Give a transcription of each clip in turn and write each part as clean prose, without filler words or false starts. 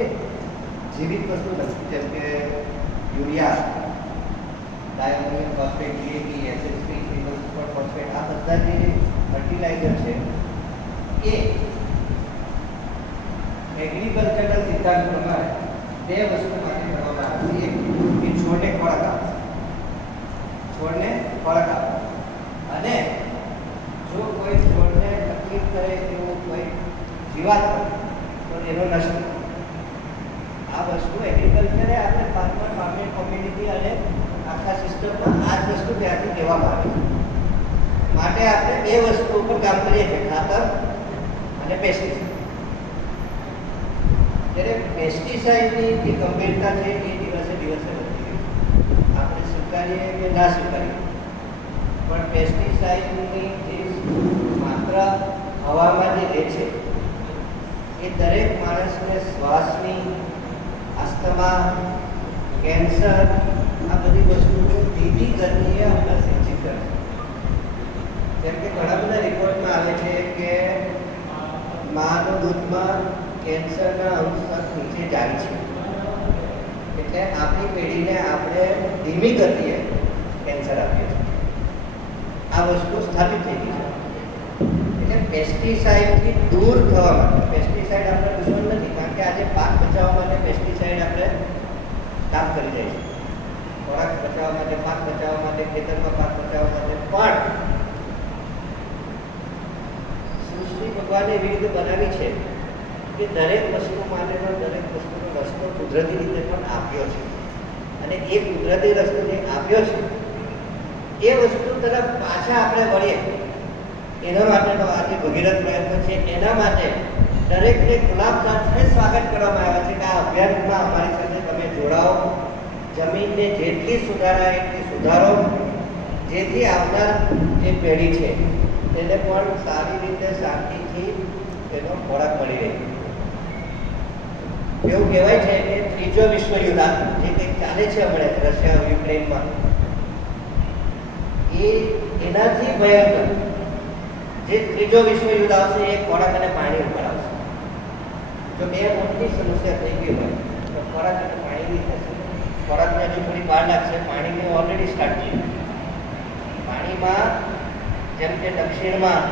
છે જીવિત વસ્તુ નથી, જેમ કે urea, diammonium phosphate, DAP, SSP, triple super phosphate, આ બધા જે ફર્ટિલાઇઝર છે એ એગ્રીકલ્ચરલ સિદ્ધાંત પ્રમાણે બે વસ્તુ માટે કરવામાં આવે છે. એક છોડને ખોરાક આપે, છોડને ખોરાક આપે, અને જો કોઈ છોડને તકલીફ કરે એવું કોઈ જીવાત હોય તો એનો નષ્ટ. આ વસ્તુ એગ્રીકલ્ચરે આપણે ફાર્મર કોમ્યુનિટી અને આખા સિસ્ટમમાં આ જ વસ્તુ ત્યાંથી કહેવામાં આવે છે. માટે આપણે બે વસ્તુ ઉપર કામ કરીએ છીએ, ખાતર અને પેસ્ટિસાઇડ. જ્યારે પેસ્ટિસાઇડની જે ગંભીરતા છે એ દિવસે દિવસે વધી રહી છે. આપણે સ્વીકારીએ કે ના સ્વીકારીએ, પણ પેસ્ટિસાઇડની જે માત્રા હવામાં જે રહે છે એ દરેક માણસને શ્વાસની, અસ્થમા, કેન્સર, આ બધી વસ્તુઓ ધીમી ગતિએ અંદર સિંચિત કરે છે. જેમ કે ઘણા બધા રિપોર્ટમાં આવે છે કે માનું દૂધમાં કેન્સરના અંશ નીચે જાય છે. એટલે આપણી પેઢીને આપણે ધીમી ગતિએ કેન્સર આપીએ છીએ. આ વસ્તુ સ્થાપિત થઈ ગઈ છે. એટલે પેસ્ટિસાઇડથી દૂર થવા માટે, પેસ્ટિસાઇડ આપણે દુશ્મન નથી, કારણ કે આજે પાક બચાવવા માટે પેસ્ટિસાઇડ આપણે કામ કરી જાય છે. ખોરાક બચાવવા માટે, પાક બચાવવા માટે, ખેતરમાં પાક બચાવવા માટે, પણ સૃષ્ટિ ભગવાને એવી રીતે બનાવી છે કે દરેક વસ્તુ માટેનો, દરેક વસ્તુનો રસ્તો કુદરતી રીતે પણ આપ્યો છે. અને એ કુદરતી રસ્તો જે આપ્યો છે એ વસ્તુ તરફ પાછા આપણે વળીએ, એના માટેનો આ જે ભગીરથ પ્રયત્ન છે, એના માટે દરેકને ગુલાબ સાથે સ્વાગત કરવામાં આવે છે કે આ અભિયાનમાં અમારી સાથે તમે જોડાઓ. જમીનને જેટલી સુધારાય એટલી સુધારો, જેથી આવનાર જે પેઢી છે તેને પણ સારી રીતે શાંતિથી એનો ખોરાક મળી રહે. એવું કહેવાય છે કે ત્રીજો વિશ્વયુદ્ધ જે કંઈક ચાલે છે હમણાં રશિયા યુક્રેનમાં, એનાથી ભયંકર જે ત્રીજો વિશ્વયુદ્ધ આવશે એ ખોરાક અને પાણી ઉપર આવશે. જો બે મોટી સમસ્યા થઈ ગઈ હોય તો ખોરાક અને પાણીની થશે. ખોરાકને હજુ થોડી વાર લાગશે, પાણીને ઓલરેડી સ્ટાર્ટ થઈ. પાણીમાં જેમ કે દક્ષિણમાં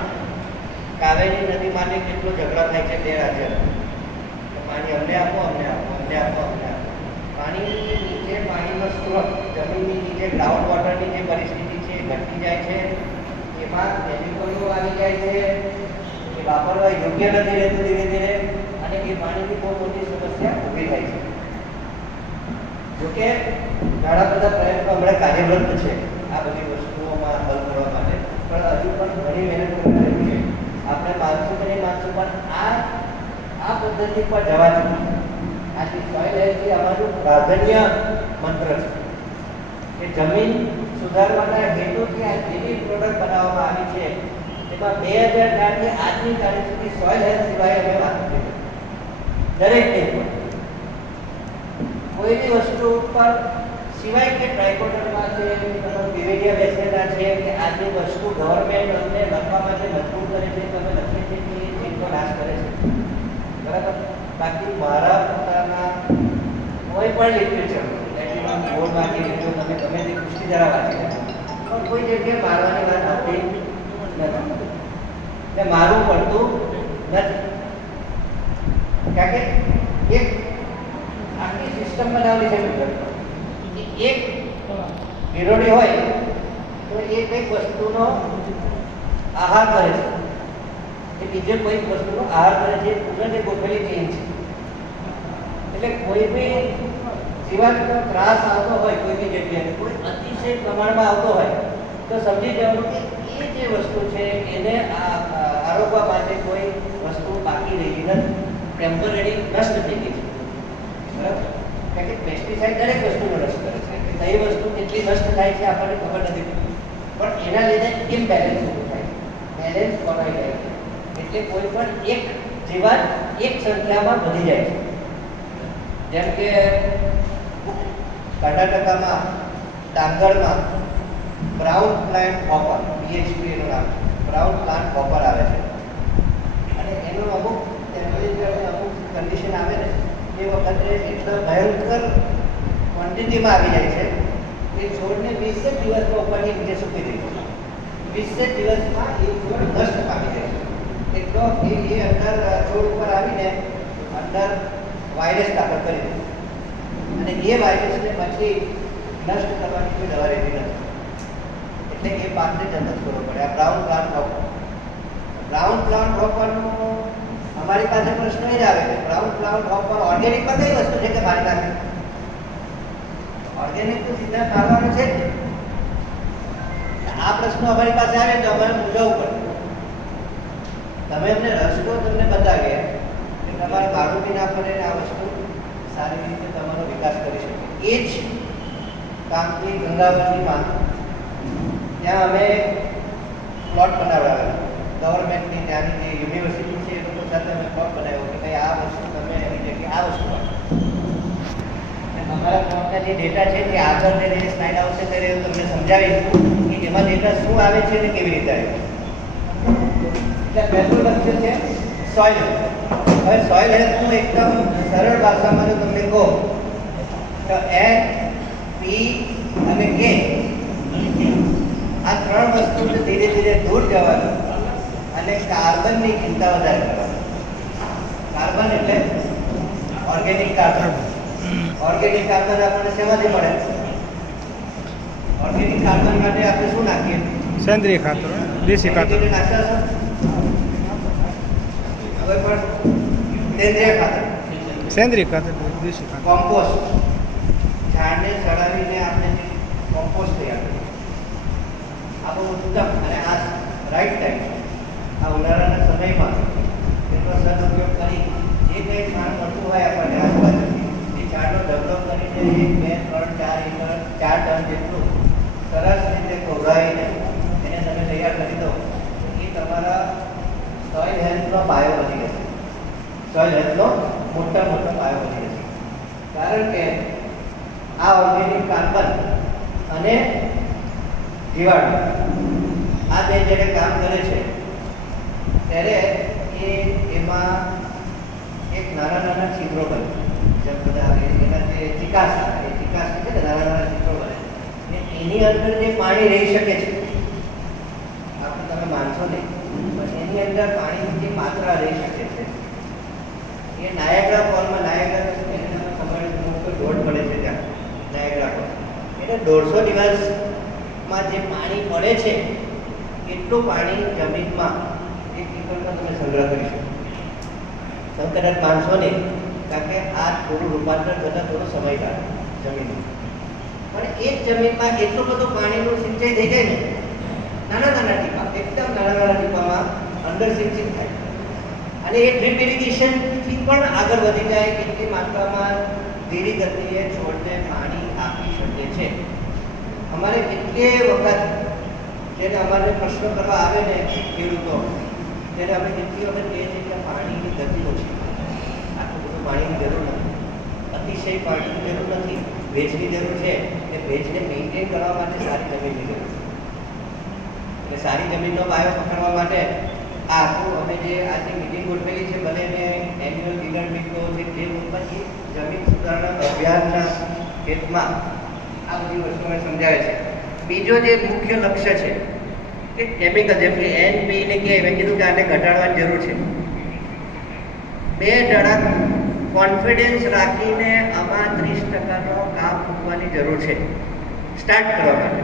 કાવેરી નદી માટે કેટલો ઝઘડા થાય છે બે રાજ્યો, પાણી અમને આપો, અમને આપો, અમને આપો, અમને આપો. પાણીની નીચે પાણીનો સ્ત્રોત, જમીનની નીચે ગ્રાઉન્ડ વોટરની જે પરિસ્થિતિ છે એ ઘટતી જાય છે. એમાં કેમિકલો આવી જાય છે, એ વાપરવા યોગ્ય નથી રહેતું ધીરે ધીરે, અને એ પાણીની બહુ મોટી સમસ્યા ઊભી થાય છે. જોકે ઘણા બધા પ્રયત્નો હમણાં કાર્યરત છે આ બધી વસ્તુઓમાં હલ કરવા માટે, પણ હજુ પણ ઘણી મહેનત કરવાની છે. આપણે માનશું કે નહીં માનશું, પણ આ પદ્ધતિ પર જવા જોઈએ. આ જે સોઇલ હેલ્થ અમારું પ્રાધાન્ય મંત્ર છે કે જમીન સુધારવાના હેતુથી આ જેવી પ્રોડક્ટ બનાવવામાં આવી છે એમાં 2004થી આજની તારીખ સુધી સોઇલ હેલ્થ સિવાય અમે વાત કરી દરેકની કોઈની વસ્તુ ઉપર સિવાય કે ટ્રાઇકોડર્મા છે, વિવેરિયા બેસેલા છે કે આજની વસ્તુ ગવર્મેન્ટ અમને લખવા માટે મજબૂર કરે છે, તમે લખીએ છીએ કે એ ચીજનો નાશ કરે છે, બરાબર. બાકી મારા પોતાના કોઈ પણ લિટરેચર બોર્ડમાંથી લીધો, તમે ગમે તે પુષ્ટિ જરા વાંચી પણ કોઈ જગ્યાએ મારવાની વાત આવતી નથી, ને મારવું પડતું નથી. કારણ કે એક આખી સિસ્ટમ બનાવેલી છે મિત્રો. એક વિરોધી હોય તો એ કંઈક વસ્તુનો આહાર કરે છે, એ બીજે કોઈક વસ્તુનો આહાર કરે છે, કુદરતે ગોઠવેલી ચેન છે. એટલે કોઈ બી જીવાતનો ત્રાસ આવતો હોય કોઈ બી જગ્યાએ, કોઈ અતિશય પ્રમાણમાં આવતો હોય તો સમજી જવાનું કે એ જે વસ્તુ છે એને આરોગવા માટે કોઈ વસ્તુ બાકી રહેલી નથી, ટેમ્પરરી નષ્ટ થઈ ગઈ છે, બરાબર. કારણ કે પેસ્ટિસાઇડ દરેક વસ્તુનો નષ્ટ કરે છે, કે કઈ વસ્તુ કેટલી નષ્ટ થાય છે આપણને ખબર નથી, પણ એના લીધે ઇમ્બેલેન્સ ઊભું થાય છે, બેલેન્સ ખોરવાઈ જાય છે. એટલે કોઈ પણ એક જીવાત એક સંખ્યામાં વધી જાય છે. જેમ કે કર્ણાટકમાં ડાંગરમાં બ્રાઉન પ્લાન્ટ હોપર, BHP એનું નામ છે, બ્રાઉન પ્લાન્ટ હોપર આવે છે, અને એનું અમુક ટેમ્પરેચર અમુક કન્ડિશન આવે ને એ વખતે એટલા ભયંકર ક્વોન્ટિટીમાં આવી જાય છે કે છોડને 20 દિવસમાં ઉપરથી નીચે સૂકી દે છે. 20 દિવસમાં એ છોડ નષ્ટ પામી જાય છે. એટલો એ અંદર છોડ ઉપર આવીને અંદર વાયરસ દાખલ કરી દે અને એ વાયરસને પછી નષ્ટ કરવાની કોઈ દવા રહેતી નથી. એટલે એ પાકને જતન કરવો પડે. આ બ્રાઉન પ્લાન્ટ હોપરનું અમારી પાસે પ્રશ્ન એ જ આવે કે બ્રાઉન પ્લાન્ટ હોપર ઓર્ગેનિકમાં કઈ વસ્તુ છે કે મારી પાસે ઓર્ગેનિક તો સીધા ખાવાનું છે જ. આ પ્રશ્નો અમારી પાસે આવે તો અમારે મૂંઝવવું પડે. તમે અમને રસ્તો તમને બતાવીએ કે તમારે ભાડું બી ના પડે ને આ વસ્તુ સારી રીતે તમારો વિકાસ કરી શકે. એ જ કામથી ગંગાવતીમાં ત્યાં અમે પ્લોટ બનાવ્યા. ગવર્મેન્ટની ત્યાંની જે યુનિવર્સિટી છે એ લોકો સાથે અમે પ્લોટ બનાવ્યો કે ભાઈ આ વસ્તુ તમે એની જગ્યાએ આ વસ્તુ આપો. અમારા પ્લોટના જે ડેટા છે તે આગળ જે સ્લાઇડ આવશે ત્યારે તમને સમજાવીશું કે એમાં ડેટા શું આવે છે અને કેવી રીતે આવે છે. એટલે પહેલું લક્ષ્ય છે સોઇલ હેલ્થ. હવે સોઇલ હેલ્થ હું એકદમ સરળ ભાષામાં જો તમને કહું તો N, P અને K આ ત્રણ વસ્તુને ધીરે ધીરે દૂર જવાનું અને કાર્બનની ચિંતા વધારે કરવાની. કાર્બન એટલે ઓર્ગેનિક કાર્બન. ઓર્ગેનિક કાર્બન આપણને શેમાંથી મળે? ઓર્ગેનિક કાર્બન માટે આપણે શું નાખીએ? સેન્દ્રીય ખાતર, દેશી ખાતર. નાખતા છો કોઈ પણ સેન્દ્રીય ખાતર, સેન્દ્રીય ખાતર, દેશી ખાતર, કોમ્પોસ્ટ. ઝાડને સડાવીને આપણે જે કોમ્પોસ્ટ તૈયાર કરીએ આ બહુ ઉત્તમ અને આ રાઈટ ટાઈમ. આ ઉનાળાના સમયમાં એનો સદુપયોગ કરી જે કંઈ છાણ મળતું હોય આપણને આજુબાજુથી એ છાણનો ડેવલપ કરીને 1, 2, 3, 4 ટન જેટલું સરસ રીતે કોરાઈને એને તમે તૈયાર કરી દો એ તમારા સોઇલ હેલ્થનો પાયો બની જશે. સોઇલ હેલ્થનો મોટો પાયો બની જશે. કારણ કે આ ઓર્ગેનિક કાર્બન અને જીવાણુ આ બે જ્યારે કામ કરે છે ત્યારે એમાં એક નાના છિદ્રો બને. જેમ બધા એના જે ચિકાસ એ ચિકાસ છે ને નાના છિદ્રો બને ને એની અંદર જે પાણી રહી શકે છે આપણે તમે માનશો નહીં પણ એની અંદર પાણીની જે માત્રા રહી શકે છે એ નાયગ્રા ફોલમાં નાયગ્રા એને તમે ખબર મોટો ડોટ પડે છે ત્યાં નાયગ્રા ફોલ એટલે 150 દિવસમાં જે પાણી પડે છે એટલું પાણી જમીનમાં 1 એકરમાં તમે સંગ્રહ કરી શકો. તમે કદાચ માનશો નહીં કારણ કે આ થોડું રૂપાંતર થતાં થોડો સમય લાગે જમીનમાં. પણ એ જ જમીનમાં એટલું બધું પાણીનું સિંચાઈ થઈ જાય ને નાના ટીપા એકદમ નાના ટીપામાં અંદર સિંચિત થાય અને એ ડ્રીપ ઇરિગેશનથી પણ આગળ વધી જાય એટલી માત્રામાં ધીરી ગતિએ છોડને પાણી આપી શકે છે. અમારે કેટલીય વખત જેને અમારે પ્રશ્નો કરવા આવે ને ખેડૂતો ત્યારે અમે કેટલી વખત કહીએ છીએ કે પાણીની ગતિ ઓછી, આટલું બધું પાણીની જરૂર નથી, અતિશય પાણીની જરૂર નથી, ભેજની જરૂર છે એ ભેજને મેન્ટેન કરવા માટે સારી જમીનની જરૂર છે. એટલે સારી જમીનનો પાયો પકડવા માટે આ આખું અમે જે આજે મિટિંગ ગોઠવેલી છે ભલે એને એન્યુઅલ ડિનર મીટો છે તે પછી જમીન સુધારણા અભિયાનના હેતુમાં આ બધી વસ્તુ અમે સમજાવે છે. બીજો જે મુખ્ય લક્ષ્ય છે કે કેમિકલ જેમ કે N, P ને K મેં કીધું કે આને ઘટાડવાની જરૂર છે. 2 ટકા કોન્ફિડન્સ રાખીને આમાં 30%નો કાપ મૂકવાની જરૂર છે સ્ટાર્ટ કરવા માટે.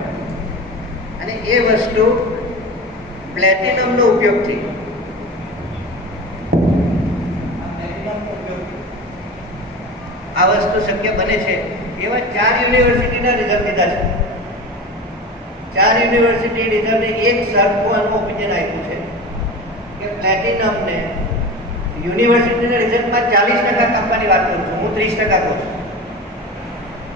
અને એ વસ્તુ પ્લેટિનમનો ઉપયોગથી આ વસ્તુ શક્ય બને છે. એવા 4 યુનિવર્સિટીના રિઝલ્ટ લીધા છે. 4 યુનિવર્સિટી રિઝલ્ટે એક સરખું આનું ઓપિનિયન આપ્યું છે કે પ્લેટિનમને યુનિવર્સિટીના રિઝલ્ટમાં 40% કાપવાની વાત કરું છું, હું 30% કહું છું.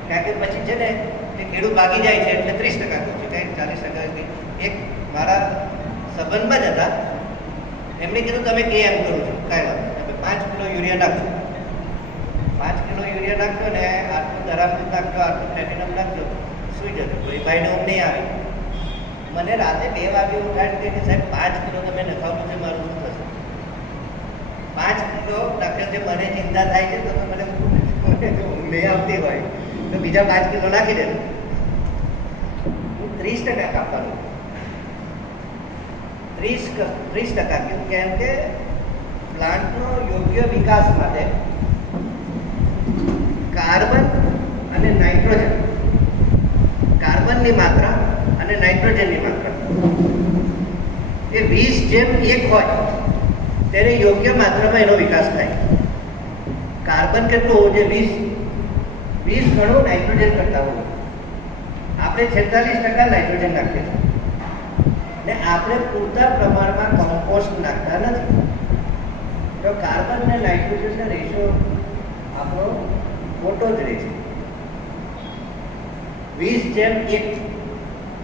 કારણ કે પછી છે ને તે ખેડૂત ભાગી જાય છે એટલે 30% કહું છું, કંઈ 40%. એક મારા સંબંધમાં જ હતા, એમણે કીધું તમે કે એમ કરું છું કાંઈ વાત તમે 5 કિલો યુરિયા નાખો, 5 કિલો યુરિયા નાખજો ને આટલું ધરામૂળ નાખજો, આટલું પ્લેટિનમ નાખજો, સુઈ જજો. કોઈ ભાઈને ઊંઘ નહીં આવે. મને રાતે 2 વાગે ઉઠાડી દે કે સાહેબ 5 કિલો તમે નખાવું છે, મારું શું થશે? 5 કિલો ડૉક્ટર જે મને ચિંતા થાય છે તો મને મેં આવતી હોય તો બીજા 5 કિલો નાખી દે, હું 30% કાપવાનું. 30% કેમ કે પ્લાન્ટનો યોગ્ય વિકાસ માટે કાર્બન અને નાઇટ્રોજન, કાર્બનની માત્રા અને નાઇટ્રોજનની માત્રા એ 20:1 હોય ત્યારે યોગ્ય માત્રામાં એનો વિકાસ થાય. કાર્બન કેટલું હોવું જોઈએ? 20 ગણું નાઇટ્રોજન કરતા હોય. આપણે 46% નાઇટ્રોજન નાખીએ છીએ ને આપણે પૂરતા પ્રમાણમાં કમ્પોસ્ટ નાખતા નથી. તો કાર્બન અને નાઇટ્રોજનનો રેશિયો આપણો મોટો જ રહે છે. 20:1,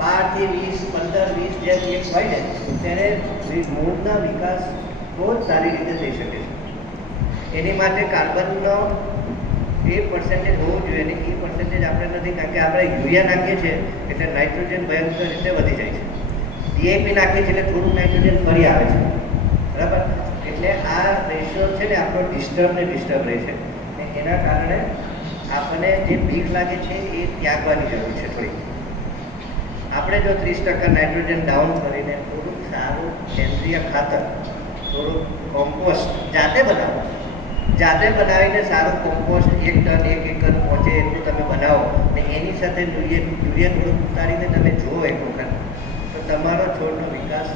12 થી 20, 15, 20:1 હોય ને ત્યારે મૂળના વિકાસ બહુ જ સારી રીતે થઈ શકે છે. એની માટે કાર્બનનો એ પર્સન્ટેજ હોવું જોઈએ અને એ પર્સન્ટેજ આપણે નથી, કારણ કે આપણે યુરિયા નાખીએ છીએ એટલે નાઇટ્રોજન ભયંકર રીતે વધી જાય છે. ડીએપી નાખીએ છીએ એટલે થોડું નાઇટ્રોજન ફરી આવે છે, બરાબર? એટલે આ રેશિયો છે ને આપણો ડિસ્ટર્બ રહે છે ને એના કારણે આપણને જે બીક લાગે છે એ ત્યાગવાની જરૂર છે થોડી. આપણે જો 30% નાઇટ્રોજન ડાઉન કરીને થોડુંક સારું સેન્દ્રિય ખાતર, થોડુંક કોમ્પોસ્ટ જાતે બનાવીને સારું કોમ્પોસ્ટ 1 ટન 1 એકર પહોંચે એટલું તમે બનાવો ને એની સાથે યુરિયા થોડુંક ઉતારીને તમે જુઓ એક વખત, તો તમારો છોડનો વિકાસ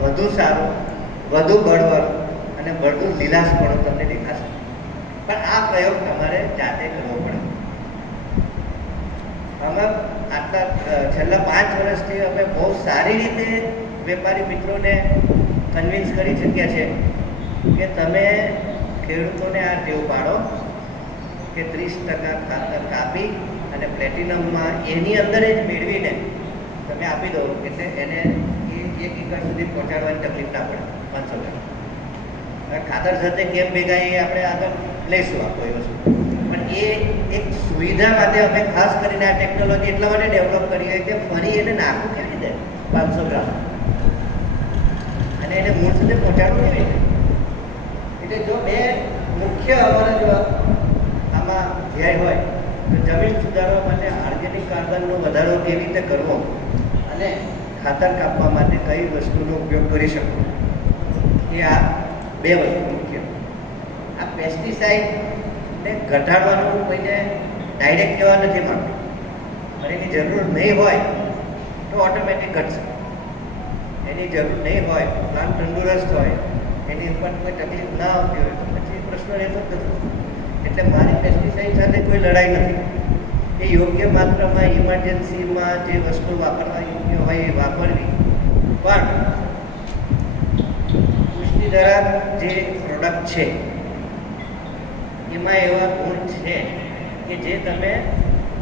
વધુ સારો, વધુ બળવર અને વધુ લીલાશપણું તમને દેખાશે. પણ આ પ્રયોગ તમારે જાતે કરવો પડે. આમાં છેલ્લા 5 વર્ષથી અમે બહુ સારી રીતે વેપારી મિત્રોને કન્વિન્સ કરી શક્યા છે કે તમે ખેડૂતોને આ ટેવ પાડો કે 30% ખાતર કાપી અને પ્લેટિનમમાં એની અંદર જ મેળવીને તમે આપી દો એટલે એને 1 એકર સુધી પહોંચાડવાની તકલીફ ના પડે. 500 ગ્રામ ખાતર સાથે કેમ ભેગા એ આપણે આગળ લઈશું આપો એ વસ્તુ, પણ એ એક સુવિધા માટે અમે ખાસ કરીને આ ટેકનોલોજી એટલા માટે ડેવલપ કરી હોય કે ફરી એને નાખવું કેવી રીતે 500 ગ્રામ અને એને મૂળ સુધી પહોંચાડવું કેવી રીતે. એટલે જો બે મુખ્ય અમારા જો આમાં ધ્યેય હોય તો જમીન સુધારવા માટે ઓર્ગેનિક કાર્બનનો વધારો કેવી રીતે કરવો અને ખાતર કાપવા માટે કઈ વસ્તુનો ઉપયોગ કરી શકવો, એ આ 2 વસ્તુ મુખ્ય. આ પેસ્ટિસાઇડને ઘટાડવાનું કોઈને ડાયરેક્ટ કહેવા નથી માંગતું, પણ એની જરૂર નહીં હોય તો ઓટોમેટિક ઘટશે. એની જરૂર નહીં હોય, પ્લાન્ટ તંદુરસ્ત હોય, એની ઉપર કોઈ તકલીફ ના આવતી હોય તો પછી પ્રશ્ન રહેતો જ નથી. એટલે મારી પેસ્ટિસાઇડ સાથે કોઈ લડાઈ નથી. એ યોગ્ય માત્રામાં ઇમરજન્સીમાં જે વસ્તુ વાપરવા યોગ્ય હોય એ વાપરવી, પણ પુષ્ટિધરાક જે પ્રોડક્ટ છે એમાં એવા ગુણ છે કે જે તમે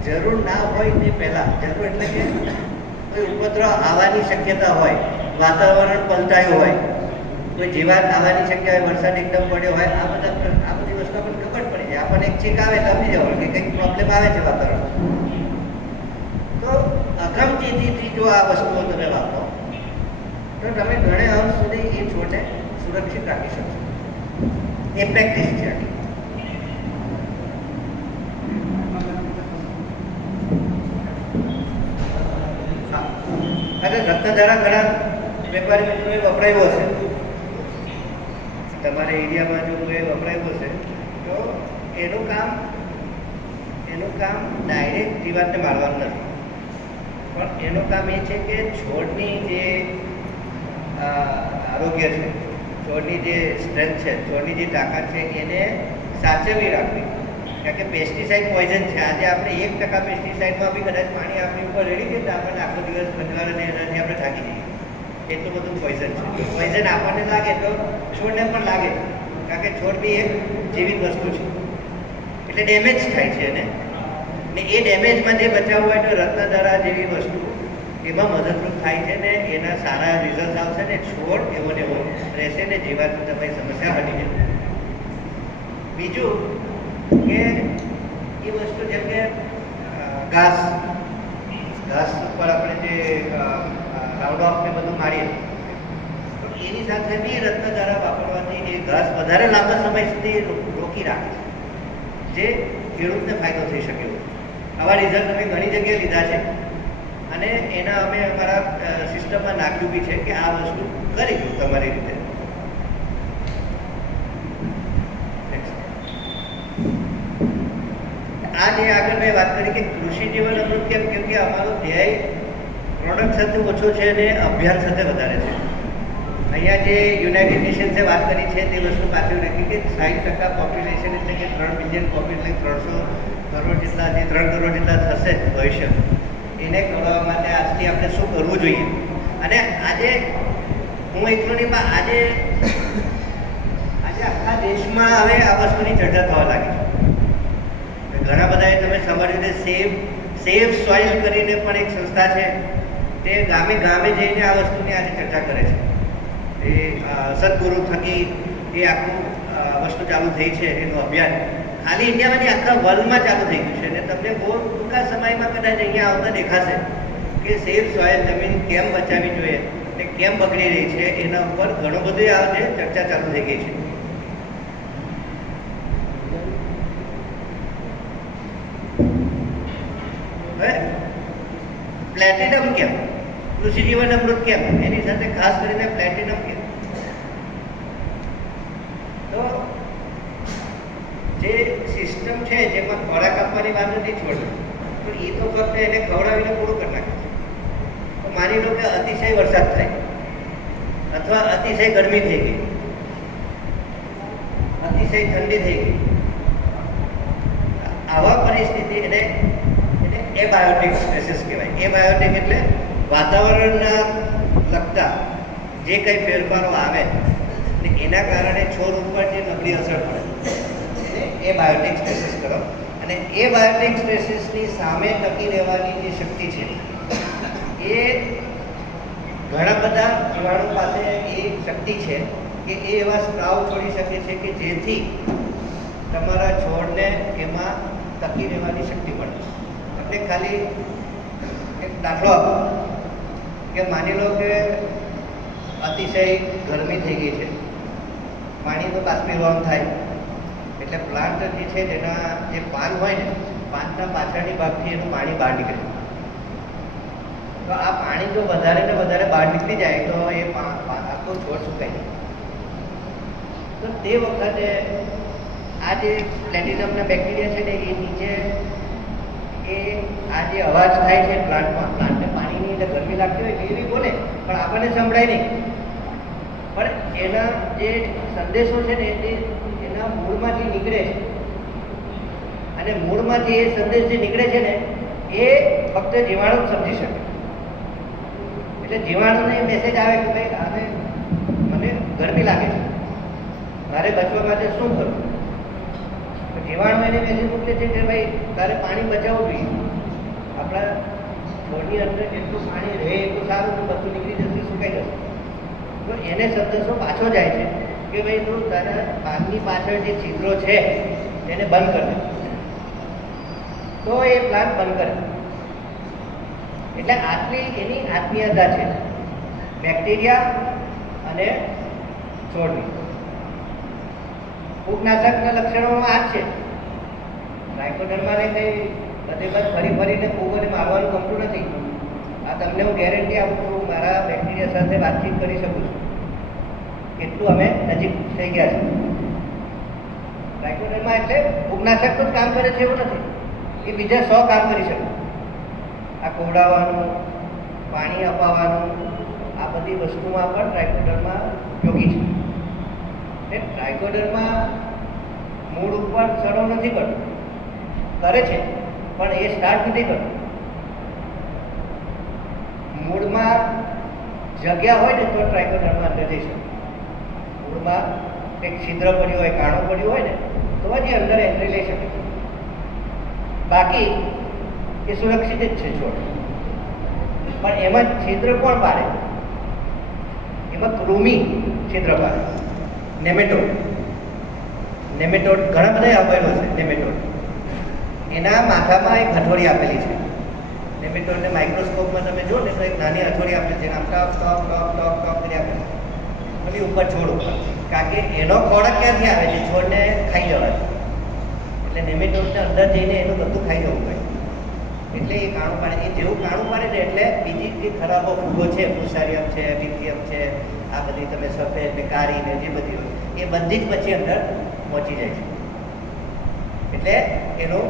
જરૂર ના હોય તે પહેલાં, જરૂર એટલે કે કોઈ ઉપદ્રવ આવવાની શક્યતા હોય, વાતાવરણ પલટાયું હોય, કોઈ જીવાત આવવાની શક્યતા હોય, વરસાદ એકદમ પડ્યો હોય, આ બધી વસ્તુ આપણને ખબર પડી જાય. આપણને એક ચીક આવે તો સમજી જવાનું કે કંઈક પ્રોબ્લેમ આવે છે વાતાવરણ. તો અગમચેતીથી જો આ વસ્તુઓ તમે વાપરો તો તમે ઘણે અંશ સુધી એ છોડને સુરક્ષિત રાખી શકશો. એ પ્રેક્ટિસ છે. અને રત્નધારા ઘણા વેપારી મિત્રોએ વપરાયો છે, તમારા એરિયામાં જો કોઈ વપરાયો છે તો એનું કામ ડાયરેક્ટ જીવાતને મારવાનું નથી, પણ એનું કામ એ છે કે છોડની જે આરોગ્ય છે, છોડની જે સ્ટ્રેન્થ છે, છોડની જે તાકાત છે એને સાચવી રાખવી. કારણ કે પેસ્ટિસાઇડ પોઈઝન છે. આજે આપણે 1% પેસ્ટિસાઇડમાં બી કદાચ પાણી આપણી ઉપર રેડી દે તો આપણને આખો દિવસ બંધવાર અને એનાથી આપણે થાકી જઈએ. એટલું બધું પોઈઝન છે. પોઈઝન આપણને લાગે તો છોડને પણ લાગે, કારણ કે છોડ બી એક જીવિત વસ્તુ છે, એટલે ડેમેજ થાય છે એને. ને એ ડેમેજમાંથી બચાવવું હોય તો રત્નધારા જેવી વસ્તુ એમાં મદદરૂપ થાય છે ને એના સારા રિઝલ્ટ આવશે ને છોડ એવો ને એવો રહેશે ને જીવાત તમારી સમસ્યા બની જશે. બીજું કે એ વસ્તુ જેમ કે ઘાસ ઉપર આપણે જે રાઉન્ડ ઓફ ને બધું મારીએ તો એની સાથે બી રત્નધારા વાપરવાથી એ ઘાસ વધારે લાંબા સમય સુધી રોકી રાખે છે. જે ખેડૂતને ફાયદો થઈ શકે એવું. આવા રિઝલ્ટ અમે ઘણી જગ્યાએ લીધા છે અને એના અમે અમારા સિસ્ટમમાં નાખ્યું બી છે કે આ વસ્તુ કરીશું તમારી રીતે. આ જે આગળ મેં વાત કરી કે કૃષિ જીવન અમૃત કેમ કે અમારો ધ્યેય પ્રોડક્ટ સાથે ઓછો છે અને અભિયાન સાથે વધારે છે. અહીંયા જે યુનાઇટેડ નેશન્સે વાત કરી છે તે વસ્તુ પાછળ રાખી કે 60% પોપ્યુલેશન એટલે કે 3 બિલિયન પોપ્યુલેશન 300 કરોડ જેટલા જે 3 કરોડ જેટલા થશે ભવિષ્ય, એને કરવા માટે આજથી આપણે શું કરવું જોઈએ. અને આજે હું એકલો નહીં પણ આજે આખા દેશમાં હવે આ વસ્તુની ચર્ચા થવા લાગી છે. ઘણા બધાએ તમે સાંભળ્યું છે સેવ સોઇલ કરીને પણ એક સંસ્થા છે, તે ગામે ગામે જઈને આ વસ્તુની આજે ચર્ચા કરે છે. એ સદગુરુ થકી એ આખું વસ્તુ ચાલુ થઈ છે એનું અભિયાન. ખાલી ઇન્ડિયામાં નહીં, આખા વર્લ્ડમાં ચાલુ થઈ ગયું છે. અને તમને બહુ ટૂંકા સમયમાં કદાચ અહીંયા આવતા દેખાશે કે સેવ સોઇલ જમીન કેમ બચાવવી જોઈએ અને કેમ બગડી રહી છે એના ઉપર ઘણું બધું આજે ચર્ચા ચાલુ થઈ ગઈ છે. પ્લેટિનમ કેમ, કૃષિ જીવન અમૃત કેમ, એની સાથે ખાસ કરીને પ્લેટિનમ કેમ? તો જે સિસ્ટમ છે જેમાં ખોરાક આપવાની વાત નથી છોડવી, તો એ તો ફક્ત એને ખવડાવીને પૂરું કરી નાખે. તો માની લો કે અતિશય વરસાદ થાય અથવા અતિશય ગરમી થઈ ગઈ, અતિશય ઠંડી થઈ ગઈ, આવા પરિસ્થિતિ એને એબાયોટિક સ્ટ્રેસીસ કહેવાય. એબાયોટિક એટલે વાતાવરણના લગતા જે કંઈ ફેરફારો આવે ને એના કારણે છોડ ઉપર જે નબળી અસર પડે એને એબાયોટિક સ્ટ્રેસીસ કરો. અને એબાયોટિક સ્ટ્રેસીસની સામે ટકી રહેવાની જે શક્તિ છે એ ઘણા બધા જીવાણુ પાસે એ શક્તિ છે કે એ એવા સ્ત્રાવ છોડી શકે છે કે જેથી તમારા છોડને એમાં ટકી રહેવાની શક્તિ મળે. એટલે ખાલી એક દાખલો આપો કે માની લો કે અતિશય ગરમી થઈ ગઈ છે, પાણીનું બાષ્પીભવન થાય એટલે પ્લાન્ટ જે છે જેના જે પાન હોય ને, પાનના પાછળની ભાગથી એનું પાણી બહાર નીકળે. તો આ પાણી જો વધારે ને વધારે બહાર નીકળી જાય તો એ આખો છોડ સુકાઈ જાય. તો તે વખતે આ જે પ્લેટિનમના બેક્ટેરિયા છે ને એ નીચે એ આ જે અવાજ થાય છે પ્લાન્ટને પાણીની અંદર ગરમી લાગતી હોય એવી બોલે પણ આપણને સંભળાય નહીં. પણ એના જે સંદેશો છે ને એ એના મૂળમાંથી નીકળે છે અને મૂળમાંથી એ સંદેશ જે નીકળે છે ને એ ફક્ત જીવાણુ જ સમજી શકે. એટલે જીવાણુને મેસેજ આવે કે ભાઈ આને મને ગરમી લાગે છે, મારે બચવા માટે શું કરવું? તો જીવાણુ એને મેસેજ મોકલે છે કે ભાઈ તારે પાણી બચાવવું જોઈએ. આપણા છોડની અંદર જેટલું પાણી રહે એટલું સારું, તો બધું નીકળી જશે, સુકાઈ જશે. તો એને સંદેશો પાછો જાય છે કે ભાઈ તું તારા પાકની પાછળ જે છિદ્રો છે એને બંધ કરી દે. તો એ પ્લાન્ટ બંધ કરે. એટલે આટલી એની આત્મીયતા છે બેક્ટેરિયા અને છોડની. ફૂગનાશકના લક્ષણોમાં આ જ છે. ટ્રાઇકોડર્માને કંઈ બધે ફરીને ફૂગોને મારવાનું ગમતું નથી. આ તમને હું ગેરંટી આપું છું, મારા બેક્ટેરિયા સાથે વાતચીત કરી શકું છું, એટલું અમે નજીક થઈ ગયા છે. ટ્રાઇકોડર્મા એટલે ફૂગનાશકનું જ કામ કરે છે એવું નથી, એ બીજા 100 કામ કરી શકે. આ ખવડાવવાનું, પાણી અપાવવાનું, આ બધી વસ્તુમાં પણ ટ્રાઇકોડર્મા ઉપયોગી છે. એટલે ટ્રાઇકોડર્મા મૂળ ઉપર સડો નથી કરતો, કરે છે પણ એ સ્ટાર્ટ નથી કરતો. મૂળમાં જગ્યા હોય ને તો ટ્રાઇકોડર્મા અંદર જઈ શકે. મૂળમાં એક છિદ્ર પડ્યું હોય, કાણું પડ્યું હોય ને તો જ એ અંદર એન્ટ્રી લઈ શકે છે. બાકી એ સુરક્ષિત જ છે છોડ. પણ એમાં છિદ્ર કોણ પાડે? એમાં કૃમિ છિદ્ર પાડે. નેમેટોડ ઘણા બધા આવેલો છે. નેમેટોડ એના માથામાં એક હથોડી આપેલી છે. નેમેટોડને માઇક્રોસ્કોપમાં તમે જો ને તો એક નાની હથોડી આપેલી છે, આમ talk talk talk talk talk કરી આપેલી એની ઉપર છોડ ઉપર. કારણ કે એનો ખોરાક ક્યાંથી આવે છે? છોડને ખાઈ જવાય. એટલે નેમેટોડને અંદર જઈને એનું બધું ખાઈ જવું હોય. એટલે એ કાણું પાડે, એ જેવું કાણું પાડે ને એટલે બીજી જે ખરાબો ફૂગો છે, ફુસારિયમ છે, પિથિયમ છે, આ બધી તમે સફેદ ને કાળી ને જે બધી હોય એ બધી જ પછી અંદર પહોંચી જાય છે. એટલે એનું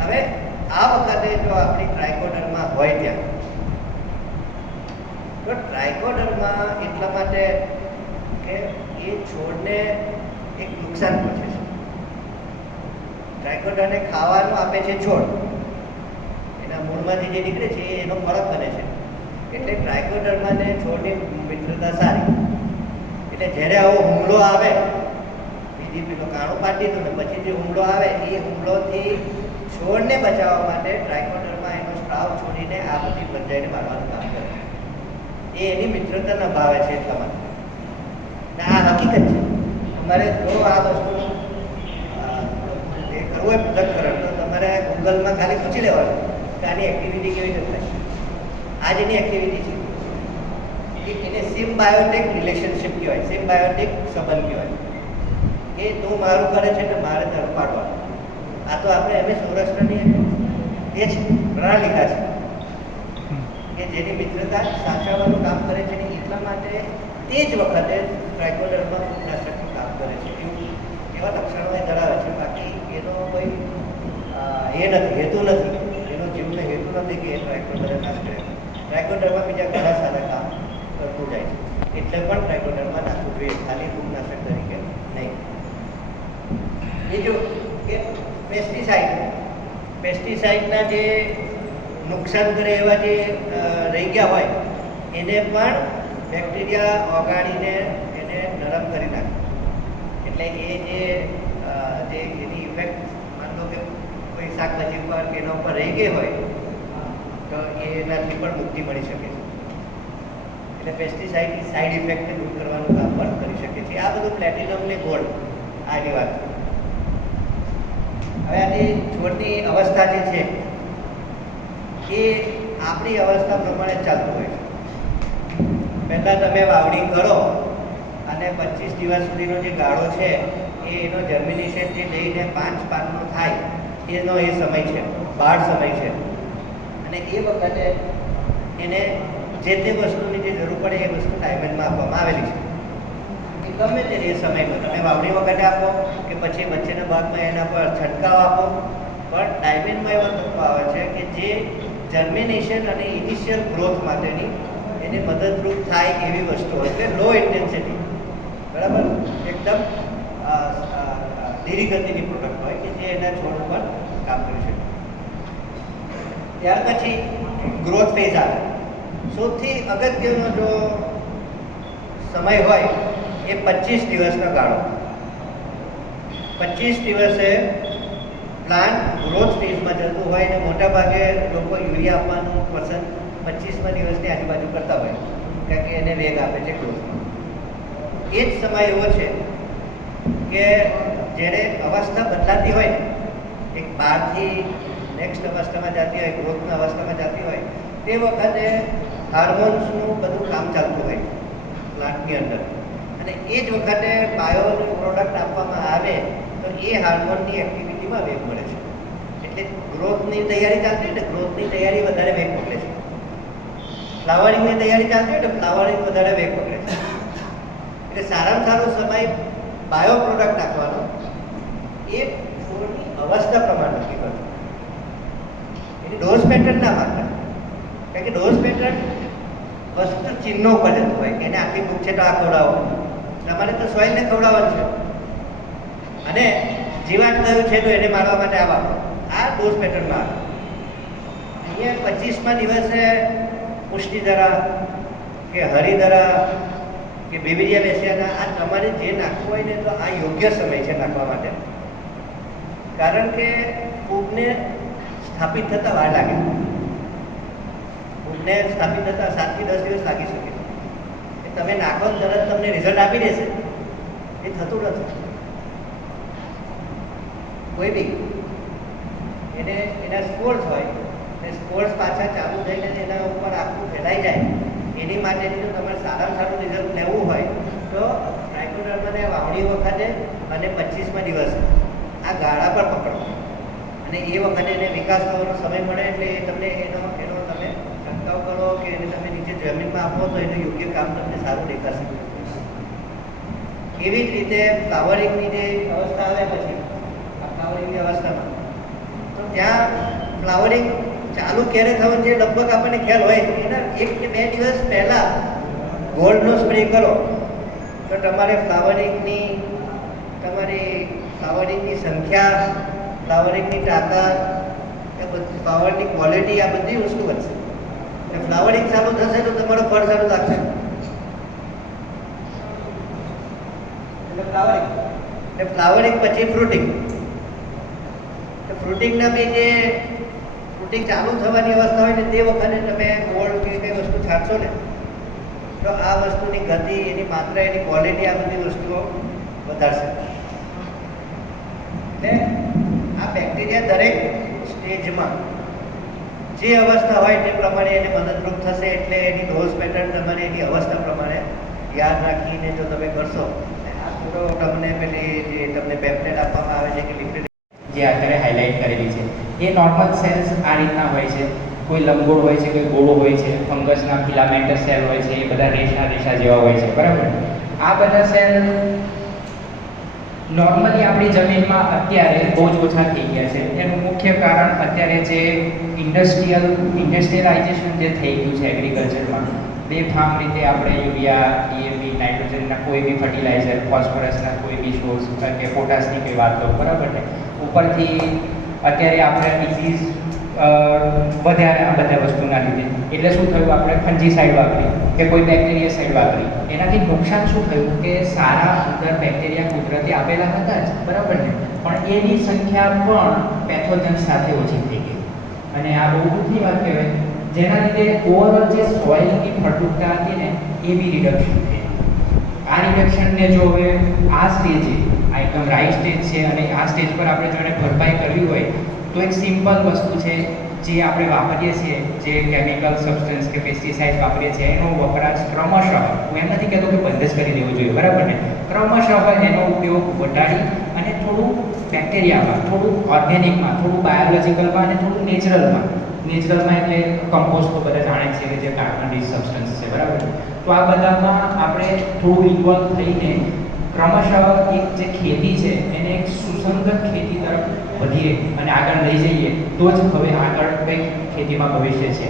હવે આ વખતે જો આપણી ટ્રાયકોડર્મા હોય ત્યાં તો ટ્રાયકોડર્મા એટલા માટે કે એ છોડને એક નુકસાન પહોંચે છે. ટ્રાયકોડર્મને ખાવાનું આપે છે છોડ, એના મૂળમાંથી જે નીકળે છે એનો ખોરાક બને છે. એટલે ટ્રાયકોડર્માને છોડની મિત્રતા સારી. એટલે જ્યારે આવો હુમલો આવે, બીજી પેલો કાણું પાડી દીધું ને પછી જે હુમલો આવે એ હુમલોથી છોડને બચાવવા માટે ટ્રાયકોડર્મા એનો સ્ત્રાવ છોડીને આ બધી ફંજાઈને મારવાનું કામ કરે. એ એની મિત્રતા નભાવે છે એટલા માટે. ને આ હકીકત છે. તમારે જો આ વસ્તુ એ કરવું હોય પૃથ્થકરણ તો તમારે ગૂગલમાં ખાલી પૂછી લેવાનું કે આની એક્ટિવિટી કેવી રીતે થાય. આ જેની એક્ટિવિટી છે એને સિમ્બાયોટિક રિલેશનશિપ કહેવાય, સિમ્બાયોટિક સંબંધ કહેવાય. એ તું મારું કરે છે ને મારે તારું પાડવાનું. આ તો આપણે એમ સૌરાષ્ટ્રની એ જ પ્રણાલિકા છે કે જેની મિત્રતા સાચવવાનું કામ કરે છે ને એટલા માટે તે જ વખતે ટ્રાયકોડર્મા ફૂગનાશકનું કામ કરે છે. એવા લક્ષણો એ ધરાવે છે. બાકી એનો કોઈ એ નથી, હેતુ નથી, એનો જીવનો હેતુ નથી કે એ ટ્રાયકોડર્મ નાશ કરે. ટ્રાયકોડર્મા બીજા ઘણા સારા કામ કરતું જાય છે. એટલે પણ ટ્રાયકોડર્મા નાખવું જોઈએ, ખાલી ફૂગનાશક તરીકે નહીં. બીજું કે પેસ્ટિસાઇડના જે નુકસાન કરે એવા જે રહી ગયા હોય એને પણ બેક્ટેરિયા ઓગાળીને એને નરમ કરી નાખે. એટલે એ જે એની ઇફેક્ટ માન લો કે કોઈ શાકભાજી પર કે એના ઉપર રહી ગઈ હોય તો એનાથી પણ મુક્તિ મળી શકે છે. એટલે પેસ્ટિસાઇડની સાઈડ ઇફેક્ટને દૂર કરવાનું કામ પણ કરી શકે છે. આ બધું પ્લેટિનમ ને ગોલ્ડ આની વાત છે. હવે આની છોડની અવસ્થા જે છે એ આપણી અવસ્થા પ્રમાણે ચાલતું હોય છે. પહેલાં તમે વાવણી કરો અને 25 દિવસ સુધીનો જે ગાળો છે એ એનો જર્મિનેશન જે લઈને 5 પાનનો થાય એનો એ સમય છે, બાળ સમય છે. અને એ વખતે એને જે તે વસ્તુની જે જરૂર પડે એ વસ્તુ ડાયમંડમાં આપવામાં આવેલી છે. એ ગમે તે એ સમયમાં તમે વાવણી વખતે આપો કે પછી વચ્ચેના ભાગમાં એના પર છંટકાવ આપો, પણ ડાયમંડમાં એવા તત્વો આવે છે કે જે જર્મિનેશન અને ઇનિશિયલ ગ્રોથ માટેની એને મદદરૂપ થાય એવી વસ્તુ હોય. એટલે લો ઇન્ટેન્સિટી, બરાબર, એકદમ ધીરી ગતિની પ્રોડક્ટ હોય કે જે એના છોડ ઉપર કામ કરી શકે. ત્યાર પછી ગ્રોથ ફેઝ આવે. સૌથી અગત્યનો જો સમય હોય એ 25 દિવસનો ગાળો. 25 દિવસે પ્લાન્ટ ગ્રોથ ફેઝમાં જતું હોય અને મોટા ભાગે લોકો યુરિયા આપવાનું પસંદ 25મા દિવસની આજુબાજુ કરતા હોય કારણ કે એને વેગ આપે છે ગ્રોથમાં. એ જ સમય એવો છે કે જ્યારે અવસ્થા બદલાતી હોય ને, એક બારથી નેક્સ્ટ અવસ્થામાં જતી હોય, ગ્રોથના અવસ્થામાં જતી હોય, તે વખતે હાર્મોન્સનું બધું કામ ચાલતું હોય પ્લાન્ટની અંદર. અને એ જ વખતે બાયોનું પ્રોડક્ટ આપવામાં આવે તો એ હાર્મોનની એક્ટિવિટીમાં વેગ મળે છે. એટલે ગ્રોથની તૈયારી ચાલતી હોય ને, ગ્રોથની તૈયારી વધારે વેગ પકડે છે. ફ્લાવરિંગની તૈયારી ચાલતી હોય ને, ફ્લાવરિંગ વધારે વેગ પકડે છે. એટલે સારામાં સારો સમય બાયો પ્રોડક્ટ નાખવાનો એ છોડની અવસ્થા પ્રમાણે નક્કી કરતો. એની ડોઝ પેટર્ન ના માત્ર, કારણ કે ડોઝ પેટર્ન વસ્તુ ચિહ્નો ઉપર જતું હોય કે એને આટલી ભૂખ છે તો આ ખવડાવો. તમારે તો સોઇલને ખવડાવવાનું છે અને જીવાત કયું છે તો એને મારવા માટે આ વાપરો. આ ડોઝ પેટર્નમાં આવે. અહીંયા 25મા દિવસે પુષ્ટિધરા કે હરિધરા કે બેબેરિયા બેસિયાના આ તમારે જે નાખવું હોય ને તો આ યોગ્ય સમય છે નાખવા માટે. કારણ કે ફૂગને સ્થાપિત થતાં વાર લાગે. ફૂગને સ્થાપિત થતાં 7 થી 10 દિવસ લાગી શકે. તમે નાખો તરત તમને રિઝલ્ટ આપી દેશે એ થતું નથી. કોઈ બી એને એના સ્પોર્સ હોય ને સ્પોર્સ પાછા ચાલુ થઈને એના ઉપર આખું ફેલાઈ જાય એની માટેની જો તમારે સારામાં સારું રિઝલ્ટ લેવું હોય તો ટ્રાયકોડર્માને વાવણી વખતે અને 25મા દિવસે આ ગાળા પર પકડો અને એ વખતે એને વિકાસ થવાનો સમય મળે એટલે એ તમને એનો તમે છંટકાવ કરો કે એને તમે નીચે જમીનમાં આપો તો એનું યોગ્ય કામ તમને સારું દેખાશે. એવી જ રીતે ફ્લાવરિંગની જે અવસ્થા આવે પછી આ ફ્લાવરિંગની અવસ્થામાં તો ત્યાં ફ્લાવરિંગ ચાલુ ક્યારે થવાનું છે લગભગ આપણને ખ્યાલ હોય એના 1 કે 2 દિવસ પહેલાં ગોલ્ડનો સ્પ્રે કરો તો તમારી ફ્લાવરિંગની સંખ્યા, ફ્લાવરિંગની તાકાત, ફ્લાવરની ક્વોલિટી આ બધી વસ્તુ વધશે. એટલે ફ્લાવરિંગ ચાલુ થશે તો તમારું ફળ સારું લાગશે. ફ્લાવરિંગ પછી ફ્રૂટિંગ. ફ્રૂટિંગના બી જે ફ્રૂટિંગ ચાલુ થવાની અવસ્થા હોય ને તે વખતે તમે ગોળ કે કઈ વસ્તુ છાંટશો ને તો આ વસ્તુની ગતિ, એની માત્રા, એની ક્વોલિટી આ બધી વસ્તુઓ વધારશે. એટલે આ બેક્ટેરિયા દરેક સ્ટેજમાં જે અવસ્થા હોય તે પ્રમાણે એને મદદરૂપ થશે. એટલે એની ડોઝ પેટર્ન તમારે એની અવસ્થા પ્રમાણે યાદ રાખીને જો તમે કરશો. આ થોડો તમને પેલી જે તમને પેમ્પલેટ આપવામાં આવે છે કે લિક્વિડ જે અત્યારે હાઇલાઇટ કરેલી છે એ નોર્મલ સેલ્સ આ રીતના હોય છે. કોઈ લંબગોળ હોય છે, કોઈ ગોળો હોય છે, ફંગસના ફિલામેન્ટસ સેલ હોય છે, એ બધા રેશા જેવા હોય છે, બરાબર. આ બધા સેલ નોર્મલી આપણી જમીનમાં અત્યારે બહુ જ ઓછા થઈ ગયા છે. એનું મુખ્ય કારણ અત્યારે જે ઇન્ડસ્ટ્રીયલાઇઝેશન જે થઈ ગયું છે એગ્રીકલ્ચરમાં, બેફામ રીતે આપણે યુરિયા, ડીએપી, નાઇટ્રોજનના કોઈ બી ફર્ટિલાઇઝર, ફોસ્ફરસના કોઈ બી સોર્સ કે પોટાશની કંઈ વાત લો, બરાબર ને. ઉપરથી અત્યારે આપણે ડિઝીઝ વધારે આ બધા વસ્તુના લીધે. એટલે શું થયું, આપણે ફંજીસાઇડ વાપરી કે કોઈ બેક્ટેરિયાસાઇડ વાપરી, એનાથી નુકસાન શું થયું કે સારા અંદર બેક્ટેરિયા કુદરતી આપેલા હતા જ, બરાબર ને, પણ એની સંખ્યા પણ પેથોજન્સ સાથે ઓછી થઈ ગઈ. અને આ બહુ દુઃખની વાત કહેવાય, જેના લીધે ઓવરઓલ જે સોઇલની ફળદ્રુપતા હતી ને એ બી રિડક્શન થઈ. આ રિડક્શનને જો હવે આ સ્ટેજે આ એકદમ રાઈટ સ્ટેજ છે અને આ સ્ટેજ પર આપણે જો એને ભરપાઈ કરવી હોય તો એક સિમ્પલ વસ્તુ છે જે આપણે વાપરીએ છીએ, જે કેમિકલ સબસ્ટન્સ કે પેસ્ટિસાઇડ વાપરીએ છીએ એનો વપરાશ ક્રમશઃ, હું એમ નથી કહેતો કે બંધ જ કરી દેવું જોઈએ, બરાબર ને, ક્રમશઃ એનો ઉપયોગ ઘટાડી અને થોડું બેક્ટેરિયામાં, થોડું ઓર્ગેનિકમાં, થોડું બાયોલોજિકલમાં અને થોડું નેચરલમાં એટલે કમ્પોસ્ટ તો બધા જાણે છે કે જે કાર્બન રિચ સબસ્ટન્સ છે, બરાબર. તો આ બધામાં આપણે થોડું ઇન્વોલ્વ થઈને ક્રમશઃ એક જે ખેતી છે એને એક સુસંગત ખેતી તરફ વધીએ અને આગળ લઈ જઈએ તો જ હવે આગળ કંઈક ખેતીમાં ભવિષ્ય છે.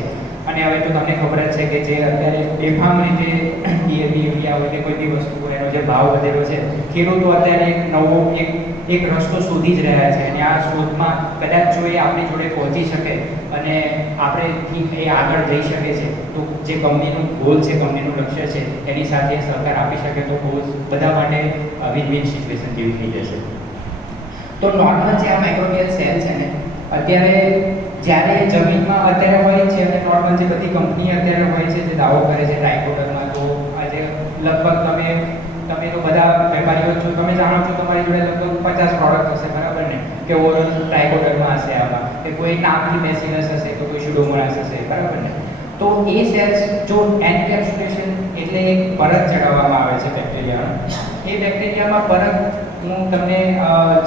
અને હવે તો તમને ખબર જ છે કે જે અત્યારે બેફામ રીતે ડીએપી, યુરિયા હોય કે કોઈ બી વસ્તુ હોય એનો જે ભાવ વધેલો છે, ખેડૂતો અત્યારે એક નવો એક રસ્તો શોધી જ રહ્યા છે. અને આ શોધમાં કદાચ જો એ આપણી જોડે પહોંચી શકે અને આપણે એ આગળ જઈ શકે છે તો જે કંપનીનું ગોલ છે, કંપનીનું લક્ષ્ય છે, એની સાથે સહકાર આપી શકે તો બહુ બધા માટે વિન વિન સિચ્યુએશન જેવી થઈ જશે. તો નોર્મલ જે આ માઇક્રોબિયલ સેલ છે ને, અત્યારે જ્યારે જમીનમાં અત્યારે હોય છે અને નોર્મલ જે બધી કંપની અત્યારે હોય છે જે દાવો કરે છે ટ્રાઇકોડરમાં, તો આજે લગભગ તમે તો બધા વેપારીઓ છો, તમે જાણો છો તમારી જોડે લગભગ 50 પ્રોડક્ટ હશે, બરાબર ને, કે ઓરલ ટ્રાઇકોડરમાં હશે, આમાં કે કોઈ નામથી બેસિલસ હશે તો કોઈ સ્યુડોમોનાસ હશે, બરાબર ને. તો એ સેલ્સ જો એન્કેપ્સ્યુલેશન એટલે એક પરત ચડાવવામાં આવે છે બેક્ટેરિયાનો, એ બેક્ટેરિયામાં પરત હું તમને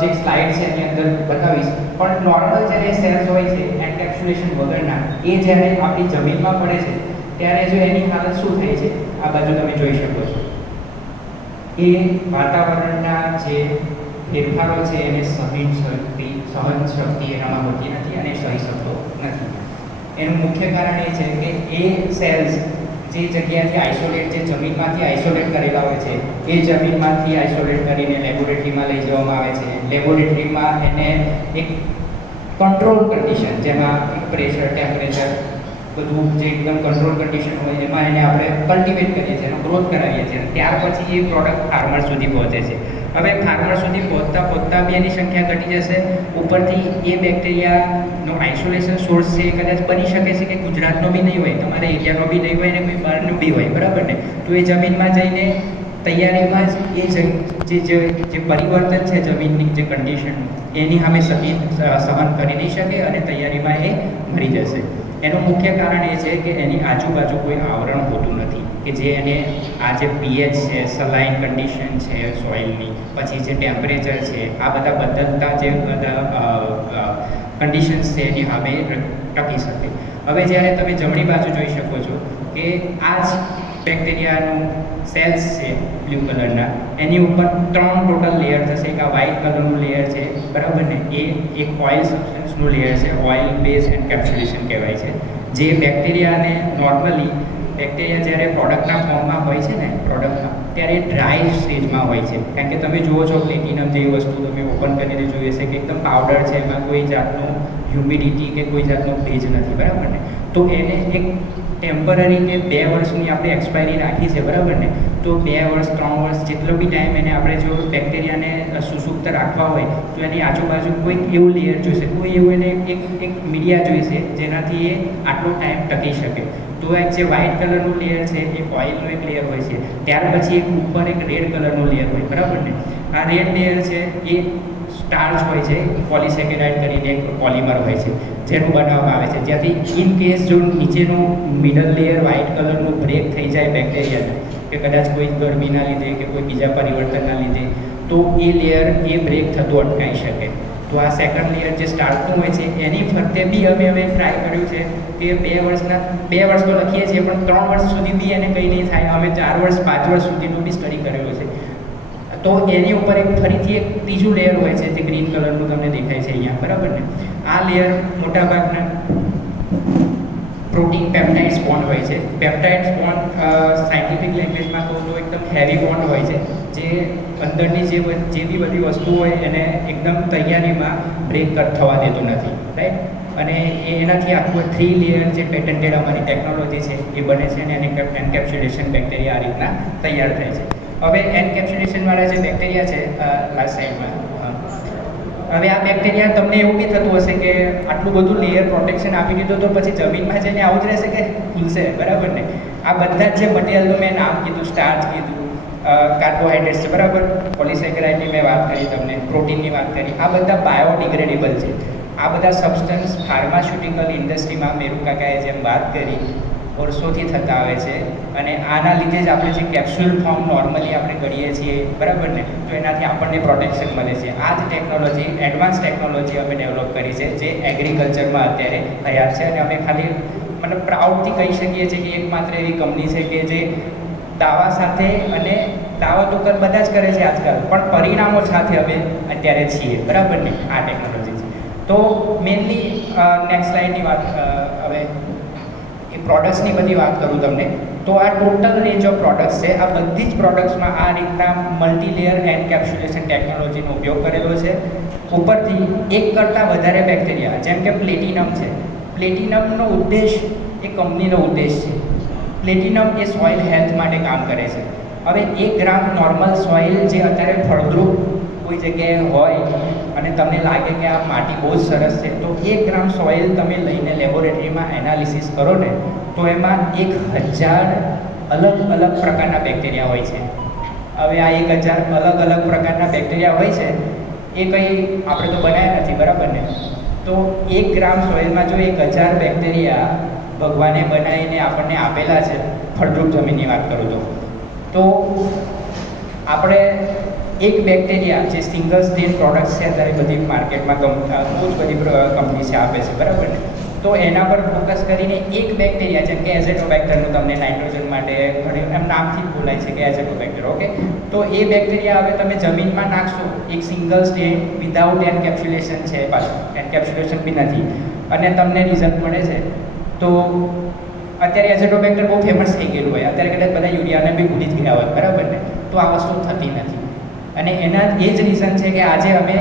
જે સ્લાઇડ છે એની અંદર બતાવીશ. પણ નોર્મલ જ્યારે સેલ્સ હોય છે એન્કેપ્સ્યુલેશન વગરના, એ જ્યારે આપણી જમીનમાં પડે છે ત્યારે જો એની હાલત શું થાય છે, આ બાજુ તમે જોઈ શકો છો. એ વાતાવરણના જે ફેરફારો છે એને સહન શક્તિ એનામાં હોતી નથી અને સહી શકતો નથી. એનું મુખ્ય કારણ એ છે કે એ સેલ્સ જે જગ્યાથી આઇસોલેટ, જે જમીનમાંથી આઇસોલેટ કરેલા હોય છે, એ જમીનમાંથી આઇસોલેટ કરીને લેબોરેટરીમાં લઈ જવામાં આવે છે. લેબોરેટરીમાં એને એક કંટ્રોલ કન્ડિશન, જેમાં પ્રેશર, ટેમ્પરેચર બધું જે એકદમ કંટ્રોલ કન્ડિશન હોય એમાં એને આપણે કલ્ટિવેટ કરીએ છીએ, એનો ગ્રોથ કરાવીએ છીએ. ત્યાર પછી એ પ્રોડક્ટ ફાર્મર સુધી પહોંચે છે. હવે ફાર્મર સુધી પહોંચતા બી એની સંખ્યા ઘટી જશે. ઉપરથી એ બેક્ટેરિયાનો આઇસોલેશન સોર્સ છે કદાચ બની શકે છે કે ગુજરાતનો બી નહીં હોય, તમારા એરિયાનો બી નહીં હોય અને કોઈ બહારનો બી હોય, બરાબર ને. તો એ જમીનમાં જઈને તૈયારીમાં જ એ જે પરિવર્તન છે જમીનની જે કન્ડિશન, એની સામે સહન કરી નહીં શકે અને તૈયારીમાં એ મરી જશે. એનું મુખ્ય કારણ એ છે કે એની આજુબાજુ કોઈ આવરણ હોતું નથી. કે જે એને આ જે પીએચ છે, સલાઇન કન્ડિશન છે સોઇલની, પછી જે ટેમ્પરેચર છે, આ બધા બદલતા જે બધા કન્ડિશન્સ છે એની સામે ટકી શકે. હવે જ્યારે તમે જમણી બાજુ જોઈ શકો છો કે આ જ બેક્ટેરિયાનું સેલ્સ છે બ્લુ કલરના, એની ઉપર 3 ટોટલ લેયર થશે. એક આ વ્હાઇટ કલરનું લેયર છે, બરાબર ને, એ એક ઓઇલ સબસ્ટન્સનું લેયર છે, ઓઇલ બેઝ એન્કેપ્સ્યુલેશન કહેવાય છે, જે બેક્ટેરિયાને નોર્મલી બેક્ટેરિયા જ્યારે પ્રોડક્ટના ફોર્મમાં હોય છે ને, પ્રોડક્ટમાં, ત્યારે ડ્રાય સ્ટેજમાં હોય છે. કારણ કે તમે જુઓ છો પ્લેટિનમ જેવી વસ્તુ તમે ઓપન કરીને જોઈએ છે કે એકદમ પાવડર છે, એમાં કોઈ જાતનું હ્યુમિડિટી કે કોઈ જાતનો ભેજ નથી, બરાબર ને. તો એને એક ટેમ્પરરી કે 2 વર્ષની આપણે એક્સપાયરી રાખી છે, બરાબર ને, તો 2 વર્ષ 3 વર્ષ જેટલો બી ટાઈમ એને આપણે જો બેક્ટેરિયાને સુસુપ્ત રાખવા હોય તો એની આજુબાજુ કોઈક એવું લેયર જોઈશે, કોઈ એવું એને એક મીડિયા જોઈશે જેનાથી એ આટલો ટાઈમ ટકી શકે. તો એક જે વ્હાઇટ કલરનું લેયર છે એ ઓઇલનું એક લેયર હોય છે, ત્યાર પછી એક ઉપર એક રેડ કલરનું લેયર હોય, બરાબર ને. આ રેડ લેયર છે એ સ્ટાર્ચ હોય છે, પોલિસેકેરાઇડ કરીને એક પોલિમર હોય છે જેનું બનાવવામાં આવે છે, જ્યાંથી ઇન કેસ જો નીચેનું મિડલ લેયર વ્હાઇટ કલરનું બ્રેક થઈ જાય બેક્ટેરિયાને, કે કદાચ કોઈ ગરમીના લીધે કે કોઈ બીજા પરિવર્તનના લીધે, તો એ લેયર એ બ્રેક થતું અટકાઈ શકે. તો આ સેકન્ડ લેયર જે સ્ટાર્ટનું હોય છે એની ફરતે બી હવે ટ્રાય કર્યું છે કે 2 વર્ષ તો લખીએ છીએ પણ 3 વર્ષ સુધી બી એને કંઈ નહીં થાય. અમે 4 વર્ષ 5 વર્ષ સુધીનો બી સ્ટડી કરેલો છે. તો એની ઉપર એક ફરીથી એક ત્રીજું લેયર હોય છે જે ગ્રીન કલરનું તમને દેખાય છે અહીંયા, બરાબર ને. આ લેયર મોટાભાગના પ્રોટીન પેપ્ટાઇડ્સ બોન્ડ હોય છે. પેપ્ટાઇડ્સ બોન્ડ સાયન્ટિફિક લેંગ્વેજમાં કહું તો એકદમ હેવી બોન્ડ હોય છે, જે અંદરની જે બી બધી વસ્તુ હોય એને એકદમ તૈયારીમાં બ્રેક થવા દેતું નથી, રાઈટ. અને એનાથી આખું 3 લેયર જે પેટન્ટેડ અમારી ટેકનોલોજી છે એ બને છે અને એની એન્કેપ્સ્યુલેશન બેક્ટેરિયા આ રીતના તૈયાર થાય છે. હવે એન્કેપ્સ્યુલેશનવાળા જે બેક્ટેરિયા છે લાસ્ટ સાઈડમાં, હવે આ બેક્ટેરિયા તમને એવું બી થતું હશે કે આટલું બધું લેયર પ્રોટેક્શન આપી દીધું તો પછી જમીનમાં જઈને આવું જ રહેશે કે ખુલશે, બરાબર ને. આ બધા જ જે મટીરિયલનું મેં નામ કીધું, સ્ટાર્ચ કીધું, કાર્બોહાઈડ્રેટ્સ છે, બરાબર, પોલિસેકેરાઇડની મેં વાત કરી, તમને પ્રોટીનની વાત કરી, આ બધા બાયોડિગ્રેડેબલ છે. આ બધા સબસ્ટન્સ ફાર્માસ્યુટિકલ ઇન્ડસ્ટ્રીમાં મેરુ કાકાએ જેમ વાત કરી વર્ષોથી થતા આવે છે, અને આના લીધે જ આપણે જે કેપ્સ્યુલ ફોર્મ નોર્મલી આપણે કરીએ છીએ, બરાબર ને, તો એનાથી આપણને પ્રોટેક્શન મળે છે. આ જ ટેકનોલોજી, એડવાન્સ ટેકનોલોજી અમે ડેવલપ કરી છે જે એગ્રીકલ્ચરમાં અત્યારે તૈયાર છે. અને અમે ખાલી મતલબ પ્રાઉડથી કહી શકીએ છીએ કે એકમાત્ર એવી કંપની છે કે જે દાવા સાથે, અને દાવા તો બધા જ કરે છે આજકાલ, પણ પરિણામો સાથે અમે અત્યારે છીએ, બરાબર ને. આ ટેકનોલોજી છે. તો મેઇનલી નેક્સ્ટ સ્લાઇડની વાત, હવે એ પ્રોડક્ટ્સની બધી વાત કરું તમને, તો આ ટોટલ રેન્જ ઓફ પ્રોડક્ટ્સ છે. આ બધી જ પ્રોડક્ટ્સમાં આ રીતના મલ્ટીલેયર એન્કેપ્સ્યુલેશન ટેકનોલોજીનો ઉપયોગ કરેલો છે. ઉપરથી એક કરતાં વધારે બેક્ટેરિયા, જેમ કે પ્લેટિનમ છે, પ્લેટિનમનો ઉદ્દેશ એ કંપનીનો ઉદ્દેશ છે. પ્લેટિનમ એ સોઇલ હેલ્થ માટે કામ કરે છે. હવે 1 ગ્રામ નોર્મલ સોઇલ જે અત્યારે ફળદ્રુપ કોઈ જગ્યાએ હોય અને તમને લાગે કે આ માટી બહુ જ સરસ છે, તો 1 ગ્રામ સોઇલ તમે લઈને લેબોરેટરીમાં એનાલિસિસ કરો ને, તો એમાં 1000 અલગ પ્રકારના બેક્ટેરિયા હોય છે. હવે આ 1000 અલગ પ્રકારના બેક્ટેરિયા હોય છે એ કંઈ આપણે તો બનાવ્યા નથી, બરાબર ને. તો 1 ગ્રામ સોઇલમાં જો 1000 બેક્ટેરિયા ભગવાને બનાવીને આપણને આપેલા છે, ફળદ્રુપ જમીનની વાત કરું તો આપણે એક બેક્ટેરિયા જે સિંગલ સ્ટેન પ્રોડક્ટ્સ છે અત્યારે બધી માર્કેટમાં બહુ જ બધી કંપની છે આપે છે, બરાબર ને. તો એના પર ફોકસ કરીને એક બેક્ટેરિયા, જેમ કે એઝેટોબેક્ટરનું તમને નાઇટ્રોજન માટે એમ નામથી જ બોલાય છે કે એઝેટોબેક્ટર, ઓકે. તો એ બેક્ટેરિયા હવે તમે જમીનમાં નાખશો, એક સિંગલ સ્ટેન વિધાઉટ એન્કેપ્સ્યુલેશન છે, પાછું એન્કેપ્સ્યુલેશન બી નથી, અને તમને રિઝલ્ટ મળે છે. તો અત્યારે એઝેટોબેક્ટર બહુ ફેમસ થઈ ગયેલું હોય, અત્યારે કદાચ બધા યુરિયાને બી ભૂલી જ ગયા હોય, બરાબર ને. તો આ વસ્તુ થતી નથી, અને એના એ જ રીઝન છે કે આજે અમે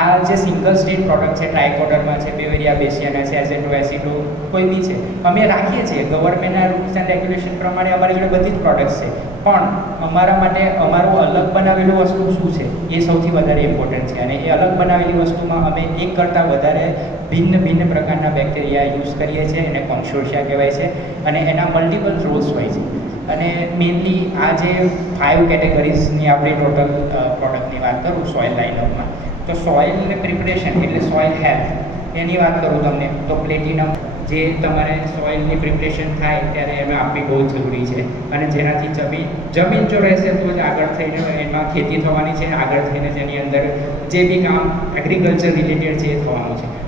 આ જે સિંગલ સ્ટેન પ્રોડક્ટ છે, ટ્રાયકોડર્મા છે, બેવેરિયા બેસિયાના છે, એઝેટો એસિડો કોઈ બી છે, અમે રાખીએ છીએ. ગવર્મેન્ટના રૂલ્સ એન્ડ રેગ્યુલેશન પ્રમાણે અમારી જોડે બધી જ પ્રોડક્ટ્સ છે, પણ અમારા માટે અમારું અલગ બનાવેલું વસ્તુ શું છે એ સૌથી વધારે ઇમ્પોર્ટન્ટ છે. અને એ અલગ બનાવેલી વસ્તુમાં અમે એક કરતાં વધારે ભિન્ન પ્રકારના બેક્ટેરિયા યુઝ કરીએ છીએ, એને કોન્સોર્શિયા કહેવાય છે, અને એના મલ્ટિપલ રોલ્સ હોય છે. અને મેઇનલી આ જે 5 કેટેગરીઝની આપણી ટોટલ પ્રોડક્ટની વાત કરું સોઇલ લાઇનઅપમાં, તો સોઇલ પ્રિપરેશન એટલે સોઇલ હેલ્થ એની વાત કરું તમને, તો પ્લેટિનમ જે તમારે સોઇલની પ્રિપરેશન થાય ત્યારે એમાં આપવી બહુ જરૂરી છે. અને જેનાથી જમીન જો રહેશે તો જ આગળ થઈને એમાં ખેતી થવાની છે, આગળ થઈને જેની અંદર જે બી કામ એગ્રીકલ્ચર રિલેટેડ છે એ થવાનું છે.